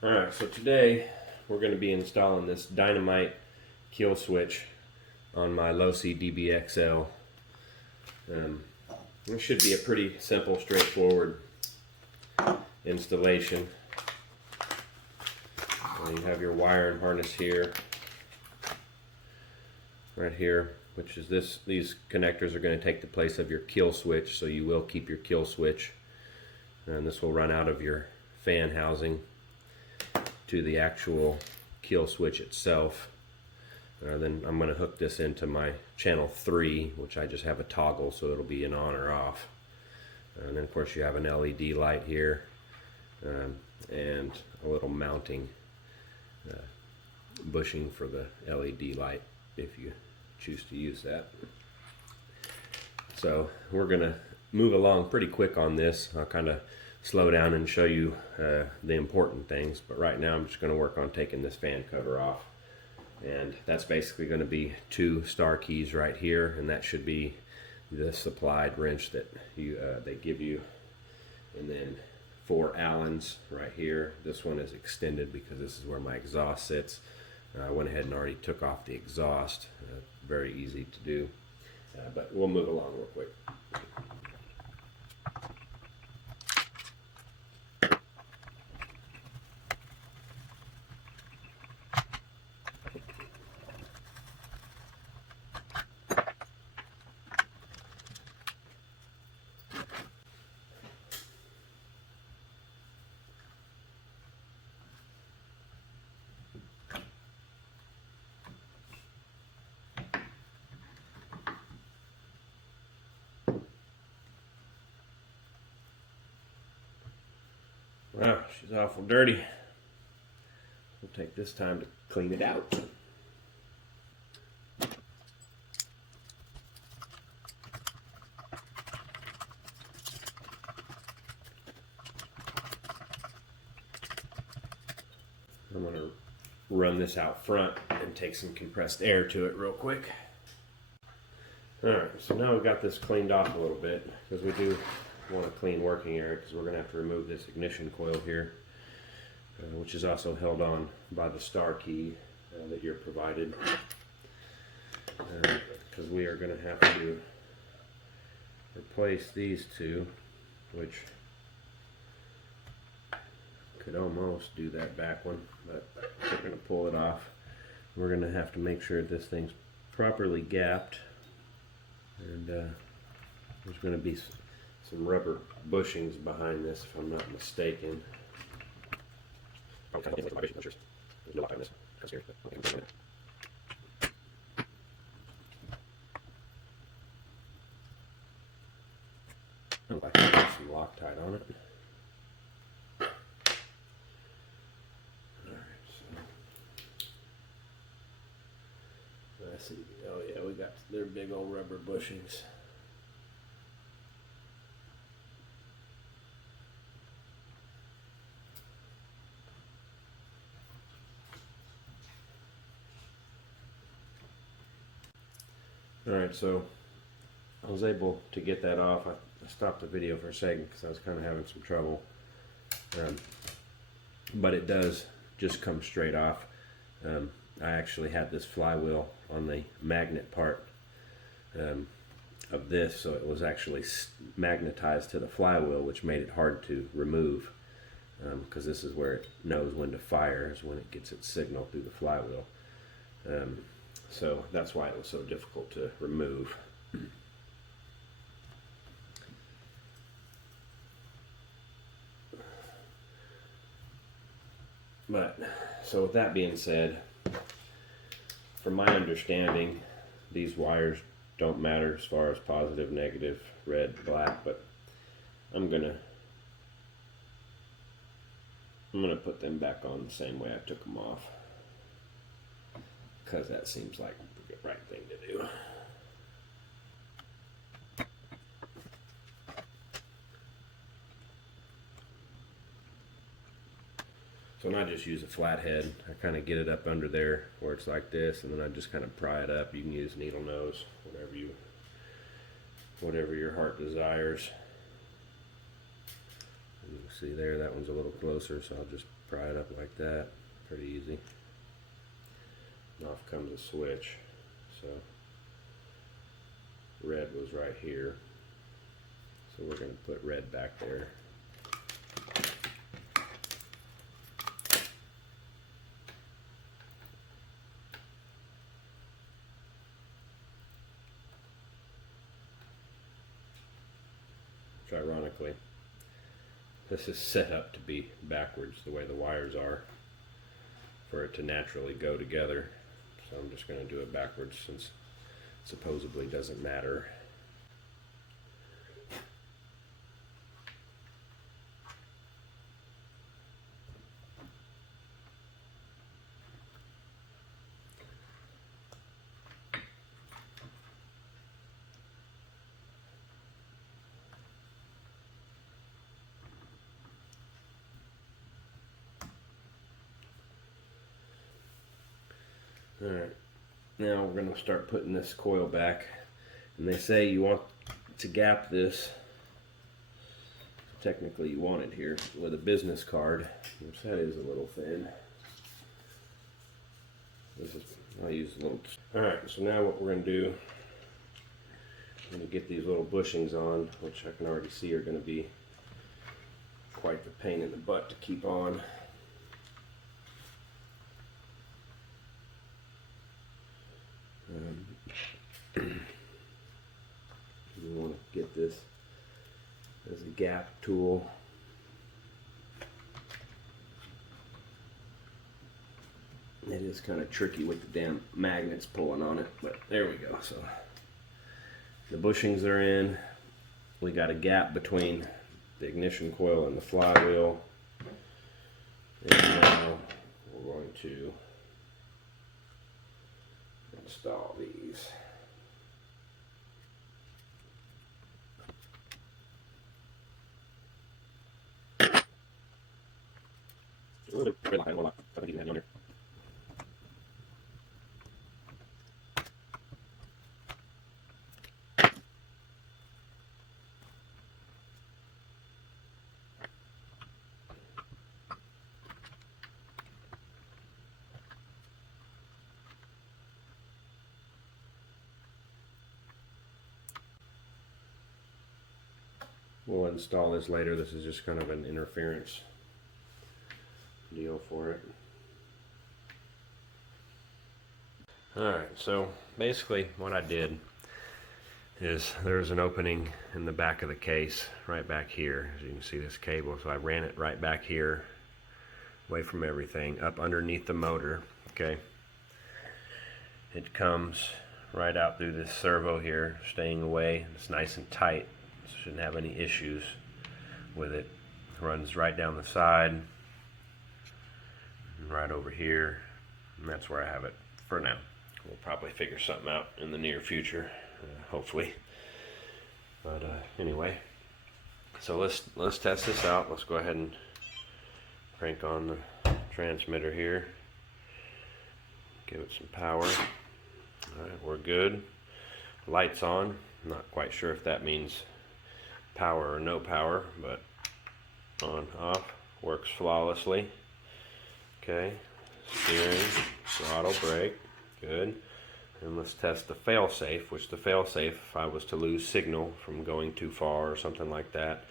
Alright, so today we're going to be installing this dynamite kill switch on my Losi DBXL. This should be a pretty simple, straightforward installation. You have your wire and harness here, right here, which is this. These connectors are going to take the place of your kill switch, so you will keep your kill switch, and this will run out of your fan housing to the actual kill switch itself. Then I'm going to hook this into my channel 3, which I just have a toggle, so it'll be an on or off. And then of course you have an LED light here, and a little mounting bushing for the LED light if you choose to use that. So we're going to move along pretty quick on this. I'll kind of slow down and show you the important things, but right now I'm just going to work on taking this fan cover off, and that's basically going to be 2 star keys right here, and that should be the supplied wrench that they give you, and then 4 Allens right here. This one is extended because this is where my exhaust sits. I went ahead and already took off the exhaust. Very easy to do, but we'll move along real quick. Wow, she's awful dirty. We'll take this time to clean it out. I'm going to run this out front and take some compressed air to it real quick. Alright, so now we've got this cleaned off a little bit, because we do want a clean working area, because we're going to have to remove this ignition coil here, which is also held on by the star key that you're provided, because we are going to have to replace these 2, which could almost do that back one, but we're going to pull it off. We're going to have to make sure this thing's properly gapped, and there's going to be some rubber bushings behind this, if I'm not mistaken. I'm kind of looking at my vision pictures. There's no lock on this. I'm scared, but okay. I'd like to put some Loctite on it. Alright, so I see. Oh yeah, we got their big old rubber bushings. Alright, so I was able to get that off. I stopped the video for a second because I was kind of having some trouble. But it does just come straight off. I actually had this flywheel on the magnet part of this, so it was actually magnetized to the flywheel, which made it hard to remove, because this is where it knows when to fire, is when it gets its signal through the flywheel. So that's why it was so difficult to remove. But, so with that being said, from my understanding, these wires don't matter as far as positive, negative, red, black, but I'm gonna put them back on the same way I took them off, because that seems like the right thing to do. So when I just use a flathead, I kind of get it up under there where it's like this, and then I just kind of pry it up. You can use needle nose, whatever your heart desires. You can see there, that one's a little closer, so I'll just pry it up like that. Pretty easy. And off comes a switch. So red was right here. So we're going to put red back there. Which ironically, this is set up to be backwards the way the wires are for it to naturally go together. So I'm just going to do it backwards since it supposedly doesn't matter. Alright, now we're going to start putting this coil back, and they say you want to gap this, technically you want it here, with a business card, which that is a little thin. I'll use a little. Alright, so now what we're going to do, I'm going to get these little bushings on, which I can already see are going to be quite the pain in the butt to keep on. You want to get this as a gap tool. It is kind of tricky with the damn magnets pulling on it, but there we go. So the bushings are in. We got a gap between the ignition coil and the flywheel. And now we're going to install these. A little bit red line, more like something you can have on here. We'll install this later. This is just kind of an interference deal for it. Alright, so basically what I did is there's an opening in the back of the case right back here. As you can see, this cable, so I ran it right back here, away from everything, up underneath the motor. Okay, it comes right out through this servo here, staying away. It's nice and tight, so shouldn't have any issues with it. Runs right down the side, right over here, and that's where I have it for now. We'll probably figure something out in the near future, hopefully. But anyway, so let's test this out. Let's go ahead and crank on the transmitter here. Give it some power. All right, we're good. Lights on. I'm not quite sure if that means power or no power, but on, off, works flawlessly. Okay, steering, throttle, brake, good. And let's test the fail-safe, which the fail-safe, if I was to lose signal from going too far or something like that,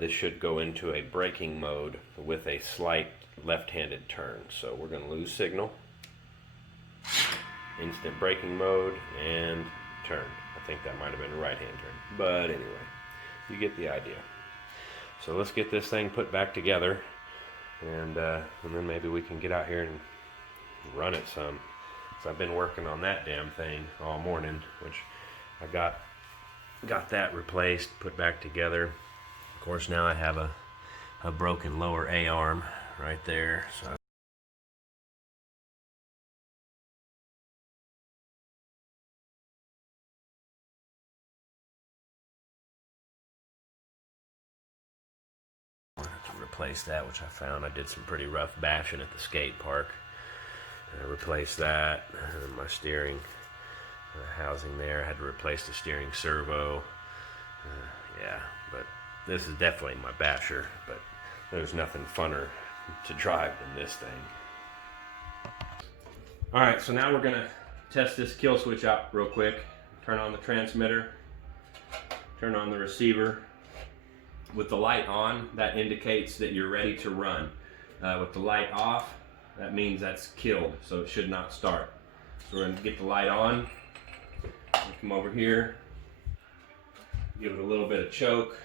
this should go into a braking mode with a slight left-handed turn. So we're going to lose signal, instant braking mode, and turn. I think that might have been a right-hand turn, but anyway, you get the idea. So let's get this thing put back together, and then maybe we can get out here and run it some. So I've been working on that damn thing all morning, which I got that replaced, put back together. Of course, now I have a broken lower A-arm right there. So I have to replace that, which I found. I did some pretty rough bashing at the skate park. I replaced that, and my steering housing there. I had to replace the steering servo. Yeah, but this is definitely my basher. But there's nothing funner to drive than this thing. All right, so now we're gonna test this kill switch out real quick. Turn on the transmitter, turn on the receiver. With the light on, that indicates that you're ready to run. With the light off, that means that's killed, so it should not start. So we're gonna get the light on, come over here, give it a little bit of choke.